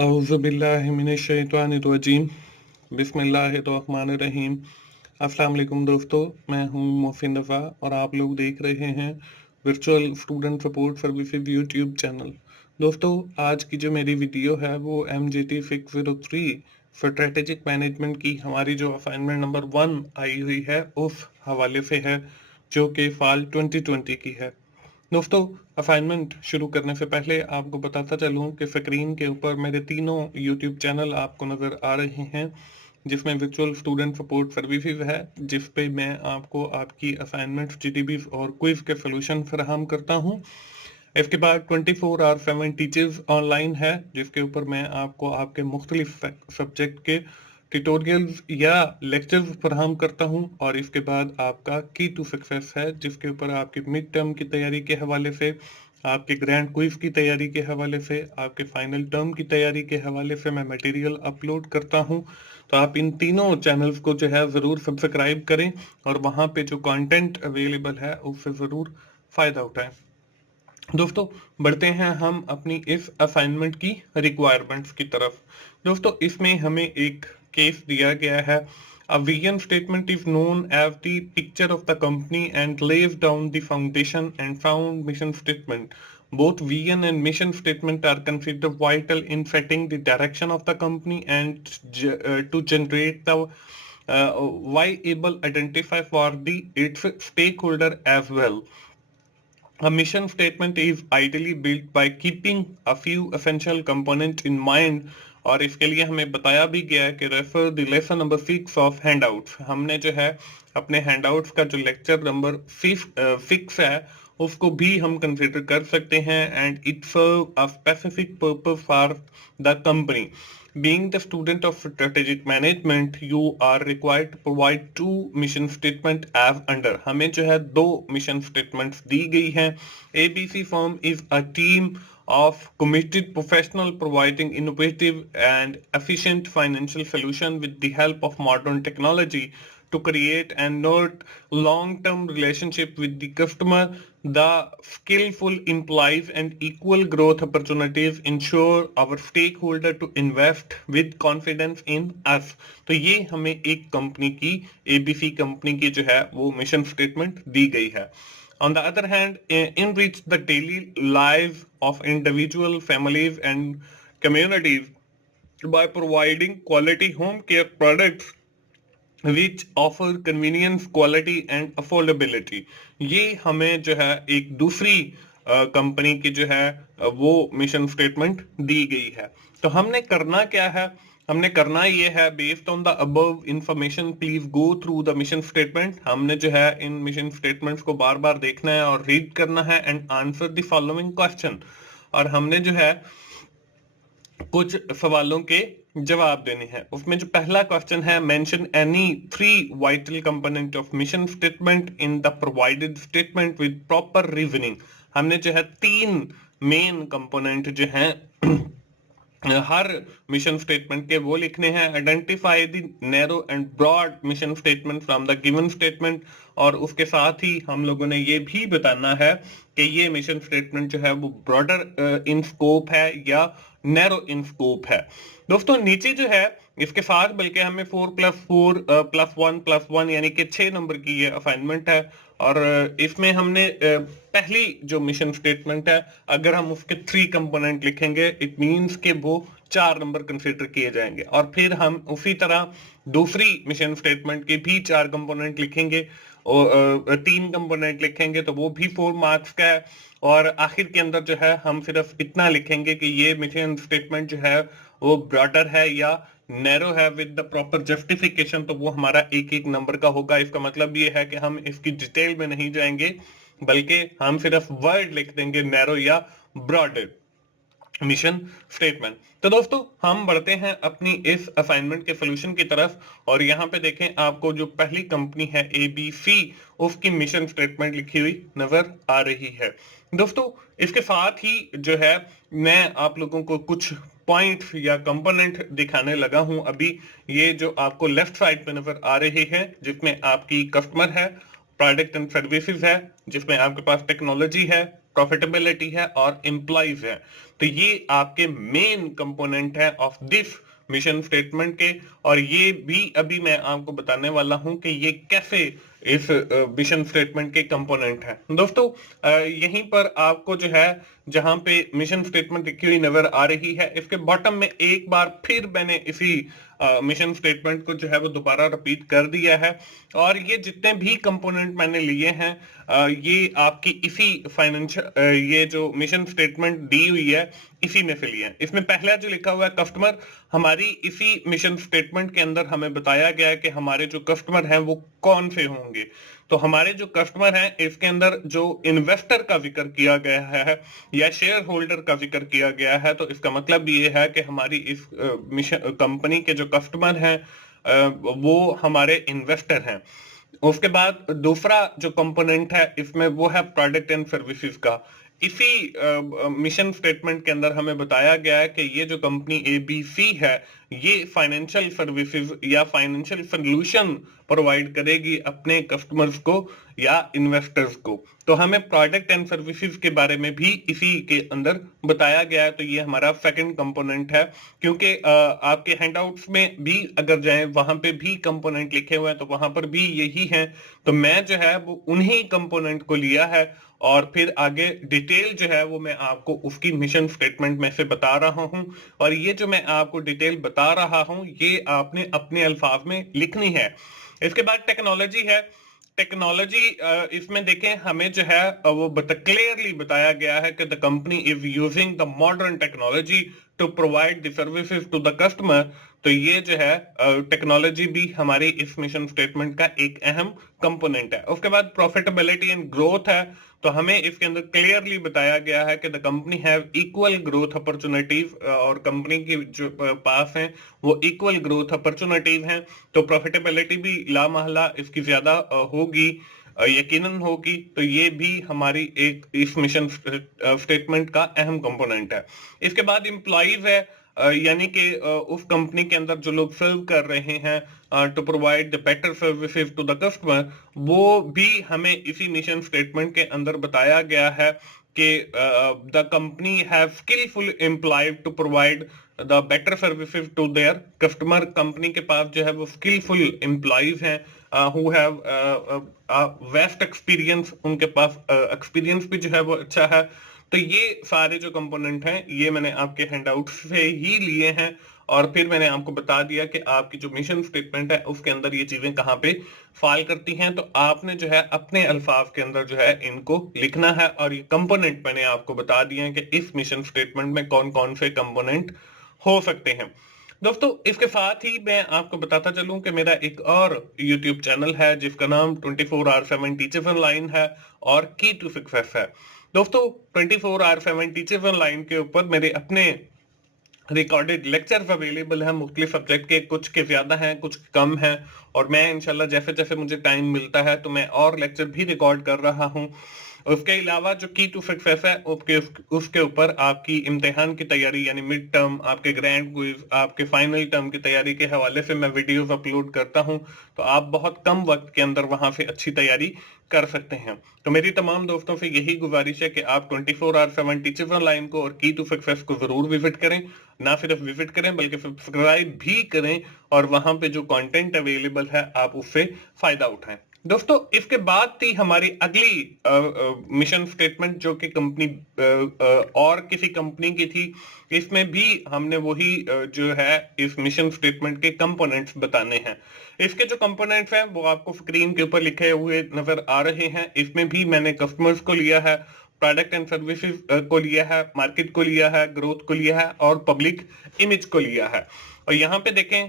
औज़ुबिल्लाहिमिनश्शैतानिर्रजीम बिस्मिल्लाहिर्रहमानिर्रहीम। अस्सलाम वालेकुम दोस्तों, मैं हूं मोहसिन रफ़ा और आप लोग देख रहे हैं virtual student support services YouTube channel. दोस्तों, आज की जो मेरी वीडियो है वो MGT 603 स्ट्रेटेजिक मैनेजमेंट की हमारी जो असाइनमेंट नंबर 1 आई हुई है उस हवाले से है, जो कि साल 2020 की है। दोस्तों, असाइनमेंट शुरू करने से पहले आपको बताता चलूं कि स्क्रीन के ऊपर मेरे तीनों यूट्यूब चैनल आपको नज़र आ रहे हैं, जिसमें वर्चुअल स्टूडेंट सपोर्ट सर्विसेज है, जिस पे मैं आपको आपकी असाइनमेंट जीडीबी और क्विज के सोल्यूशन फराहम करता हूं। इसके बाद 24/7 टीचर्स ऑनलाइन है, जिसके ऊपर मैं आपको आपके मुख्तलिफ सब्जेक्ट के ट्यूटोरियल्स या लेक्चर्स फराहम करता हूं। और इसके बाद आपका की टू सक्सेस है, जिसके ऊपर आपकी मिड टर्म की तैयारी के हवाले से, आपके ग्रैंड क्विज की तैयारी के हवाले से, आपके फाइनल टर्म की तैयारी के हवाले से मैं मटेरियल अपलोड करता हूं। तो आप इन तीनों चैनल्स को जो है ज़रूर सब्सक्राइब करें और वहां पे जो कंटेंट अवेलेबल है उससे ज़रूर फ़ायदा उठाएं। दोस्तों, बढ़ते हैं हम अपनी इस असाइनमेंट की रिक्वायरमेंट्स की तरफ। दोस्तों, इसमें हमें एक केस दिया गया है। A vision statement is known as the picture of the company and lays down the foundation and sound mission statement. Both vision and mission statement are considered vital in setting the direction of the company and to generate the viable identify for the its stakeholder as well. A mission statement is ideally built by keeping a few essential components in mind। और इसके लिए हमें बताया भी गया है कि refer the lesson number 6 of handouts. हमने जो है अपने हैंडआउट्स का जो लेक्चर नंबर 6 है उसको भी हम कंसिडर कर सकते हैं। And it serve a specific purpose for the company. Being the student of strategic management, you are required to provide two mission statement as under। हमें जो है दो mission statements दी गई हैं। ABC firm is a team of committed professional providing innovative and efficient financial solution with the help of modern technology to create and nurture long-term relationship with the customer. The skillful employees and equal growth opportunities ensure our stakeholder to invest with confidence in us। तो ये हमें एक company की ABC company की जो है वो mission statement दी गई है। On the other hand, enrich the daily lives of individual families and communities by providing quality home care products which offer convenience, quality and affordability। ये हमें जो है एक दूसरी कंपनी की जो है वो मिशन स्टेटमेंट दी गई है। तो हमने करना क्या है? हमने करना ये है, based on the above information please go through the mission statement. हमने जो है इन मिशन स्टेटमेंट्स को बार बार देखना है और रीड करना है and answer the following question. और हमने जो है कुछ सवालों के जवाब देने हैं। उसमें जो पहला क्वेश्चन है, mention any 3 vital component of mission statement in the provided statement with proper reasoning. हमने जो है 3 मेन कंपोनेंट जो हैं हर मिशन स्टेटमेंट के वो लिखने हैं। Identify the narrow and broad mission statement from the given statement. और उसके साथ ही हम लोगों ने ये भी बताना है कि ये मिशन स्टेटमेंट जो है वो ब्रॉडर इन स्कोप है या नैरो इन स्कोप है। दोस्तों, नीचे जो है इसके साथ बल्कि हमें 4+4+1+1 यानी कि 6 नंबर की ये असाइनमेंट है। और इसमें हमने पहली जो मिशन स्टेटमेंट है, अगर हम उसके 3 कंपोनेंट लिखेंगे इट मींस कि वो 4 नंबर कंसीडर किए जाएंगे। और फिर हम उसी तरह दूसरी मिशन स्टेटमेंट के भी 4 कंपोनेंट लिखेंगे और 3 कंपोनेंट लिखेंगे तो वो भी 4 मार्क्स का है। और आखिर के अंदर जो है हम सिर्फ इतना लिखेंगे कि ये मिशन स्टेटमेंट जो है वो ब्रॉडर है या नैरो है विद द प्रॉपर जस्टिफिकेशन, तो वो हमारा एक एक नंबर का होगा। इसका मतलब ये है कि हम इसकी डिटेल में नहीं जाएंगे, बल्कि हम सिर्फ वर्ड लिख देंगे नैरो या ब्रॉडर मिशन स्टेटमेंट। तो दोस्तों, हम बढ़ते हैं अपनी इस असाइनमेंट के सोल्यूशन की तरफ। और यहाँ पे देखें, आपको जो पहली कंपनी है ABC, उसकी मिशन स्टेटमेंट लिखी हुई नजर आ रही है। दोस्तों, इसके साथ ही जो है मैं आप लोगों को कुछ पॉइंट या कंपोनेंट दिखाने लगा हूं अभी। ये जो आपको लेफ्ट साइड पे नजर आ रही है, जिसमें आपकी कस्टमर है, प्रोडक्ट एंड सर्विसेज है, जिसमें आपके पास टेक्नोलॉजी है, प्रॉफिटेबिलिटी है और एम्प्लॉइज है। तो ये आपके मेन कंपोनेंट है ऑफ दिस मिशन स्टेटमेंट के, और ये भी अभी मैं आपको बताने वाला हूं कि ये कैसे इस मिशन स्टेटमेंट के कंपोनेंट है। दोस्तों यहीं पर आपको जो है जहां पे मिशन स्टेटमेंट लिखी हुई नजर आ रही है, इसके बॉटम में एक बार फिर मैंने इसी मिशन स्टेटमेंट को जो है वो दोबारा रिपीट कर दिया है, और ये जितने भी कंपोनेंट मैंने लिए हैं ये आपकी इसी फाइनेंशियल ये जो मिशन स्टेटमेंट दी हुई है इसी में से लिए हैं। इसमें पहला जो लिखा हुआ है कस्टमर, हमारी इसी मिशन स्टेटमेंट के अंदर हमें बताया गया है कि हमारे जो कस्टमर हैं वो कौन से होंगे। तो हमारे जो कस्टमर हैं इसके अंदर जो इन्वेस्टर का जिक्र किया गया है या शेयर होल्डर का जिक्र किया गया है, तो इसका मतलब ये है कि हमारी इस मिशन कंपनी के जो कस्टमर हैं वो हमारे इन्वेस्टर हैं। उसके बाद दूसरा जो कंपोनेंट है इसमें वो है प्रोडक्ट एंड सर्विसेज का। इसी मिशन स्टेटमेंट के अंदर हमें बताया गया है कि ये जो कंपनी एबीसी है ये फाइनेंशियल सर्विसेज या फाइनेंशियल सोल्यूशन प्रोवाइड करेगी अपने कस्टमर्स को या इन्वेस्टर्स को। तो हमें प्रोडक्ट एंड सर्विसेज के बारे में भी इसी के अंदर बताया गया है। तो ये हमारा सेकंड कंपोनेंट है, क्योंकि आपके हैंडआउट्स में भी अगर जाएं वहां पे भी कंपोनेंट लिखे हुए हैं तो वहां पर भी यही है। तो मैं जो है वो उन्हीं कंपोनेंट को लिया है और फिर आगे डिटेल जो है वो मैं आपको उसकी मिशन स्टेटमेंट में से बता रहा हूं। और ये जो मैं आपको डिटेल बता रहा हूं ये आपने अपने अल्फाज में लिखनी है। इसके बाद टेक्नोलॉजी है। टेक्नोलॉजी इसमें देखें हमें जो है वो क्लियरली बताया गया है कि the company is using the modern technology to provide the services to the customer. तो ये जो है टेक्नोलॉजी भी हमारी इस मिशन स्टेटमेंट का एक अहम कंपोनेंट है। उसके बाद प्रॉफिटेबिलिटी एंड ग्रोथ है। तो हमें इसके अंदर क्लियरली बताया गया है कि the company have equal growth opportunities, और कंपनी की जो पास हैं वो इक्वल ग्रोथ अपॉर्चुनिटीज हैं। तो प्रॉफिटेबिलिटी भी लामहला इसकी ज्यादा होगी, यकीनन होगी। तो ये भी हमारी एक इस मिशन स्टेटमेंट का अहम कंपोनेंट है। इसके बाद एम्प्लॉइज है, यानी कि उस कंपनी के अंदर जो लोग सर्व कर रहे हैं to provide the better services to the customer, वो भी हमें इसी मिशन स्टेटमेंट के अंदर बताया गया है कि the company have skillful employ to provide the better services to their customer. Company के पास जो है वो स्किलफुल एम्प्लॉयज हैं हु हैव वेस्ट एक्सपीरियंस, उनके पास एक्सपीरियंस भी जो है वो अच्छा है। तो ये सारे जो कंपोनेंट हैं ये मैंने आपके हैंडआउट से ही लिए हैं, और फिर मैंने आपको बता दिया कि आपकी जो मिशन स्टेटमेंट है उसके अंदर ये चीजें कहाँ पे फाल करती हैं। तो आपने जो है अपने अल्फाज के अंदर जो है इनको लिखना है, और ये कंपोनेंट मैंने आपको बता दिए हैं कि इस मिशन स्टेटमेंट में कौन कौन से कंपोनेंट हो सकते हैं। दोस्तों इसके साथ ही मैं आपको बताता चलूं कि मेरा एक और YouTube चैनल है जिसका नाम 24/7 टीचर्स ऑनलाइन है और की टू सक्सेस है। दोस्तों 24/7 टीचर्स ऑनलाइन के ऊपर मेरे अपने रिकॉर्डेड लेक्चर्स अवेलेबल हैं मुख्तलिफ सब्जेक्ट के, कुछ के ज्यादा हैं कुछ कम हैं, और मैं इंशाल्लाह जैसे जैसे मुझे टाइम मिलता है तो मैं और लेक्चर भी रिकॉर्ड कर रहा हूं। उसके अलावा जो की टू सक्सेस है उसके ऊपर आपकी इम्तिहान की तैयारी यानी मिड टर्म, आपके ग्रैंड क्विज, आपके फाइनल टर्म की तैयारी के हवाले से मैं वीडियोस अपलोड करता हूं। तो आप बहुत कम वक्त के अंदर वहां से अच्छी तैयारी कर सकते हैं। तो मेरी तमाम दोस्तों से यही गुजारिश है कि आप 24/7 टीचर्स ऑनलाइन को और की टू सक्सेस को जरूर विजिट करें। ना सिर्फ विजिट करें बल्कि सब्सक्राइब भी करें, और वहां पे जो कंटेंट अवेलेबल है आप उससे फायदा उठाएं। दोस्तों इसके बाद थी हमारी अगली मिशन स्टेटमेंट जो कि कंपनी और किसी कंपनी की थी। इसमें भी हमने वही जो है इस मिशन स्टेटमेंट के कंपोनेंट्स बताने हैं। इसके जो कंपोनेंट्स हैं वो आपको स्क्रीन के ऊपर लिखे हुए नजर आ रहे हैं। इसमें भी मैंने कस्टमर्स को लिया है, प्रोडक्ट एंड सर्विसेज को लिया है, मार्केट को लिया है, ग्रोथ को लिया है और पब्लिक इमेज को लिया है। और यहाँ पे देखें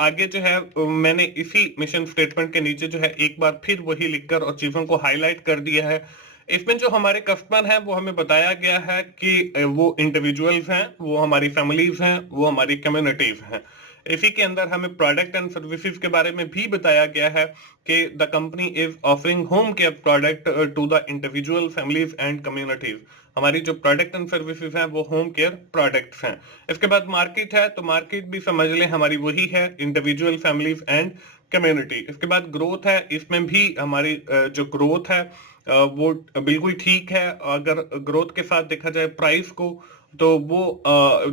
आगे जो है मैंने इसी मिशन स्टेटमेंट के नीचे जो है एक बार फिर वही लिखकर और चीजों को हाईलाइट कर दिया है। इसमें जो हमारे कस्टमर हैं वो हमें बताया गया है कि वो इंडिविजुअल्स हैं, वो हमारी फैमिलीज हैं, वो हमारी कम्युनिटीज हैं। इसी के अंदर हमें प्रोडक्ट एंड सर्विसेज के बारे में भी बताया गया है कि the company is offering home care product to the individual families and communities. हमारी जो प्रोडक्ट एंड सर्विसेज हैं वो होम केयर प्रोडक्ट्स हैं। इसके बाद मार्केट है, तो मार्केट भी समझ लें हमारी वही है, इंडिविजुअल फैमिलीज एंड कम्युनिटी। इसके बाद ग्रोथ है, इसमें भी हमारी जो ग्रोथ है वो बिल्कुल ठीक है। अगर ग्रोथ के साथ देखा जाए प्राइस को, तो वो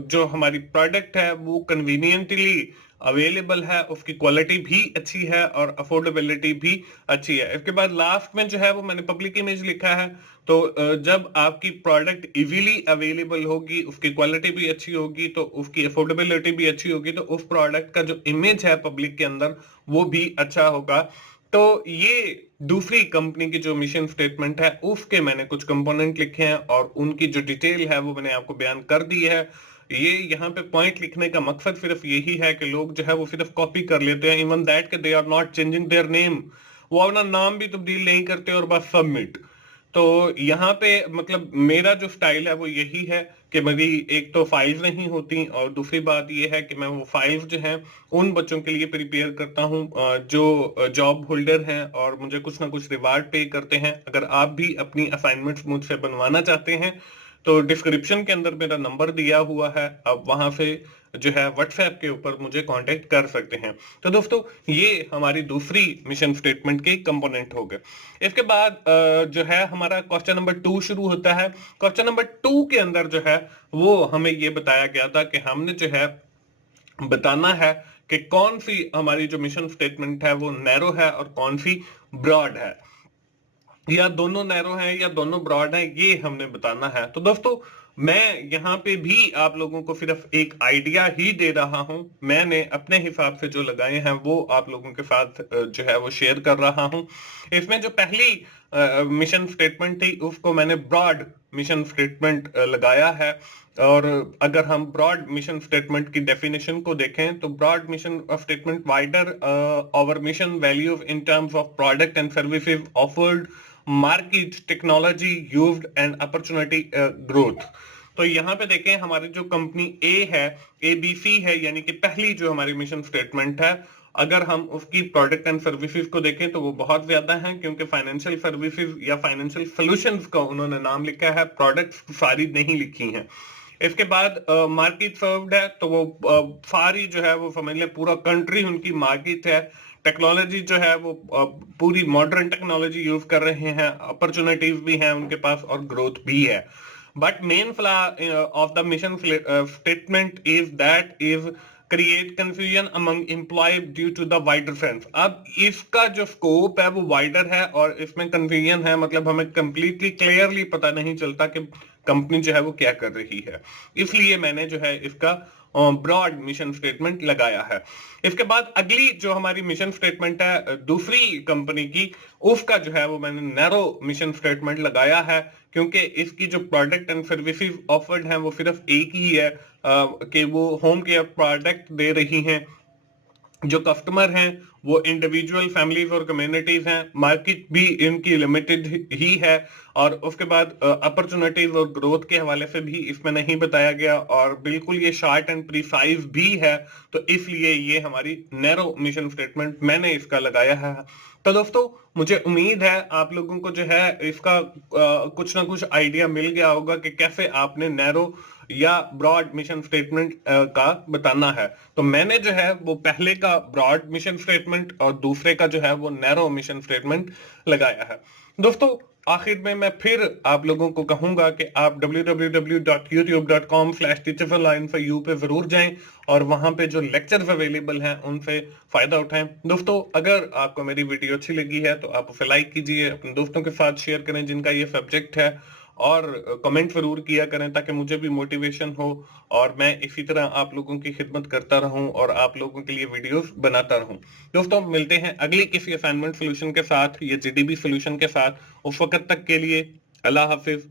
जो हमारी प्रोडक्ट है वो कन्वीनियंटली अवेलेबल है, उसकी क्वालिटी भी अच्छी है और अफोर्डेबिलिटी भी अच्छी है। इसके बाद लास्ट में जो है वो मैंने पब्लिक इमेज लिखा है। तो जब आपकी प्रोडक्ट इजीली अवेलेबल होगी, उसकी क्वालिटी भी अच्छी होगी, तो उसकी अफोर्डेबिलिटी भी अच्छी होगी, तो उस प्रोडक्ट का जो इमेज है पब्लिक के अंदर वो भी अच्छा होगा। तो ये दूसरी कंपनी की जो मिशन स्टेटमेंट है उसके मैंने कुछ कंपोनेंट लिखे हैं और उनकी जो डिटेल है वो मैंने आपको बयान कर दी है। ये यहाँ पे पॉइंट लिखने का मकसद सिर्फ यही है कि लोग जो है वो सिर्फ कॉपी कर लेते हैं, इवन दैट के they are not changing their name. वो अपना नाम भी तब्दील नहीं करते और बस सबमिट। तो यहाँ पे मतलब मेरा जो स्टाइल है वो यही है कि मेरी एक तो फाइल्स नहीं होती, और दूसरी बात ये है कि मैं वो फाइल्स जो हैं उन बच्चों के लिए प्रिपेयर करता हूँ जो जॉब होल्डर हैं और मुझे कुछ ना कुछ रिवार्ड पे करते हैं। अगर आप भी अपनी असाइनमेंट्स मुझसे बनवाना चाहते हैं तो डिस्क्रिप्शन के अंदर मेरा नंबर दिया हुआ है, आप वहां से जो है व्हाट्सएप के ऊपर मुझे कांटेक्ट कर सकते हैं। तो दोस्तों ये हमारी दूसरी मिशन स्टेटमेंट के कंपोनेंट हो गए। इसके बाद जो है हमारा क्वेश्चन नंबर 2 शुरू होता है। क्वेश्चन नंबर 2 के अंदर जो है वो हमें ये बताया गया था कि हमने जो है बताना है कि कौन सी हमारी जो मिशन स्टेटमेंट है वो नैरो है और कौन सी ब्रॉड है, या दोनों नैरो हैं या दोनों ब्रॉड हैं, ये हमने बताना है। तो दोस्तों मैं यहाँ पे भी आप लोगों को सिर्फ एक आइडिया ही दे रहा हूं, मैंने अपने हिसाब से जो लगाए हैं वो आप लोगों के साथ जो है वो शेयर कर रहा हूं। इसमें जो पहली मिशन स्टेटमेंट थी उसको मैंने ब्रॉड मिशन स्टेटमेंट लगाया है। और अगर हम ब्रॉड मिशन स्टेटमेंट की डेफिनेशन को देखें तो broad mission statement wider our mission value in terms of product and services offered, market, technology used and opportunity growth. तो यहाँ पे देखें हमारी जो कंपनी ए है, एबीसी है, यानी कि पहली जो हमारी मिशन स्टेटमेंट है, अगर हम उसकी प्रोडक्ट एंड सर्विसेज को देखें तो वो बहुत ज्यादा है, क्योंकि फाइनेंशियल सर्विसेज या फाइनेंशियल सॉल्यूशंस का उन्होंने नाम लिखा है, प्रोडक्ट्स सारी नहीं लिखी हैं। इसके बाद मार्केट सर्व्ड है, तो वो सारी जो है वो समझ ले पूरा कंट्री उनकी मार्केट है। टेक्नोलॉजी जो है वो पूरी मॉडर्न टेक्नोलॉजी यूज कर रहे हैं, अपॉर्चुनिटीज भी हैं उनके पास और ग्रोथ भी है। But main flaw of the mission statement is that is create confusion among employ due to the wider sense. अब इसका जो स्कोप है वो वाइडर है और इसमें कंफ्यूजन है, मतलब हमें कंप्लीटली क्लियरली पता नहीं चलता कि कंपनी जो है वो क्या कर रही है, इसलिए मैंने जो है इसका ब्रॉड मिशन स्टेटमेंट लगाया है। इसके बाद अगली जो हमारी मिशन स्टेटमेंट है दूसरी कंपनी की, उसका जो है वो मैंने नैरो मिशन स्टेटमेंट लगाया है, क्योंकि इसकी जो प्रोडक्ट एंड सर्विसेज ऑफर्ड हैं वो सिर्फ एक ही है कि वो होम केयर प्रोडक्ट दे रही हैं। जो कस्टमर हैं वो इंडिविजुअल फैमिलीज और कम्युनिटीज हैं, मार्केट भी इनकी लिमिटेड ही है, और उसके बाद अपॉर्चुनिटीज और ग्रोथ के हवाले से भी इसमें नहीं बताया गया, और बिल्कुल ये शॉर्ट एंड प्रिसाइज भी है, तो इसलिए ये हमारी नैरो मिशन स्टेटमेंट मैंने इसका लगाया है। तो दोस्तों मुझे उम्मीद है आप लोगों को जो है इसका कुछ ना कुछ आइडिया मिल गया होगा कि कैसे आपने नैरो या ब्रॉड मिशन स्टेटमेंट का बताना है। तो मैंने जो है वो पहले का ब्रॉड मिशन स्टेटमेंट और दूसरे का जो है वो नैरो मिशन स्टेटमेंट लगाया है। दोस्तों आखिर में मैं फिर आप लोगों को कहूंगा कि आप www.youtube.com/teacherforline पे जरूर जाएं और वहां पे जो लेक्चर्स अवेलेबल हैं उनसे फायदा उठाएं। दोस्तों अगर आपको मेरी वीडियो अच्छी लगी है तो आप उसे लाइक कीजिए, अपने दोस्तों के साथ शेयर करें जिनका ये सब्जेक्ट है, और कमेंट जरूर किया करें ताकि मुझे भी मोटिवेशन हो और मैं इसी तरह आप लोगों की खिदमत करता रहूं और आप लोगों के लिए वीडियोस बनाता रहूं। दोस्तों मिलते हैं अगली किसी असाइनमेंट सोल्यूशन के साथ या जीडीबी सोल्यूशन के साथ। उस वक्त तक के लिए अल्लाह हाफिज।